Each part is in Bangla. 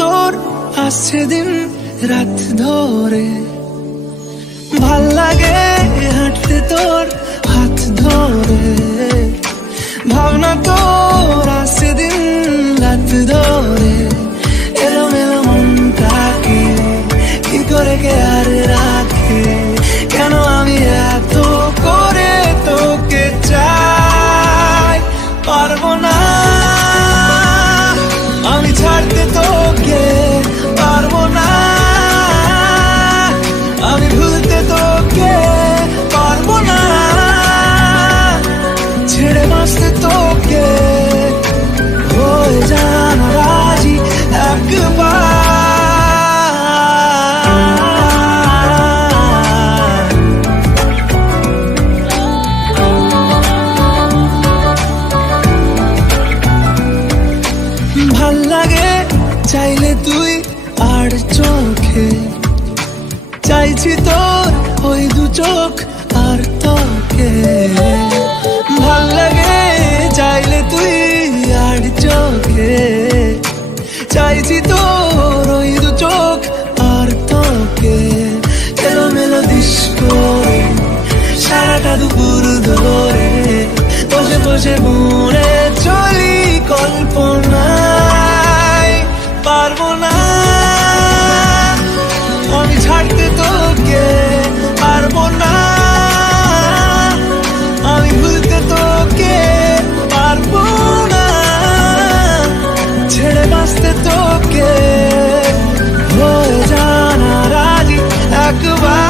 তোর আসছে দিন রাত ধরে, ভাল লাগে হাঁটতে তোর হাত ধরে। ভাবনা তোর আসছে দিন রাত ধরে, এলোমেলো মনটাকে কি করে কে আর রাখে। কেন আমি এত করে তোকে চাই, পারবো না আমি ছাড়তে তোকে, পারবো না আমি ভুলতে তোকে, পারবো না ছেড়ে বাঁচতে তোকে। হয়ে জানা রাজি একবার, ভাল লাগে চাইলে তুই আর চোখে, চাইছি তোর ওই দু চোখ আর তোকে। ভাল লাগে চাইলে তুই আর চোখে, চাইছি তোর ওই দু চোখ আর তোকে। এলোমেলো ডিস্কো সারাটা দুপুর ধরে, বসে বসে মনে চলি কল্পনায়। পারবো না আমি ছাড়তে তোকে, পারবো না আমি ভুলতে তোকে, পারবো না ছেড়ে বাঁচতে তোকে। হয়ে জানা রাজি একবার,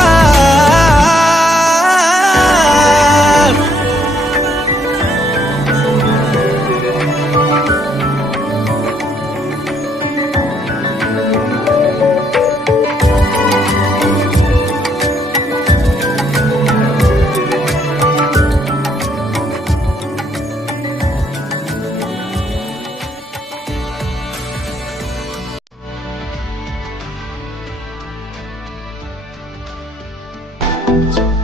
Thank you.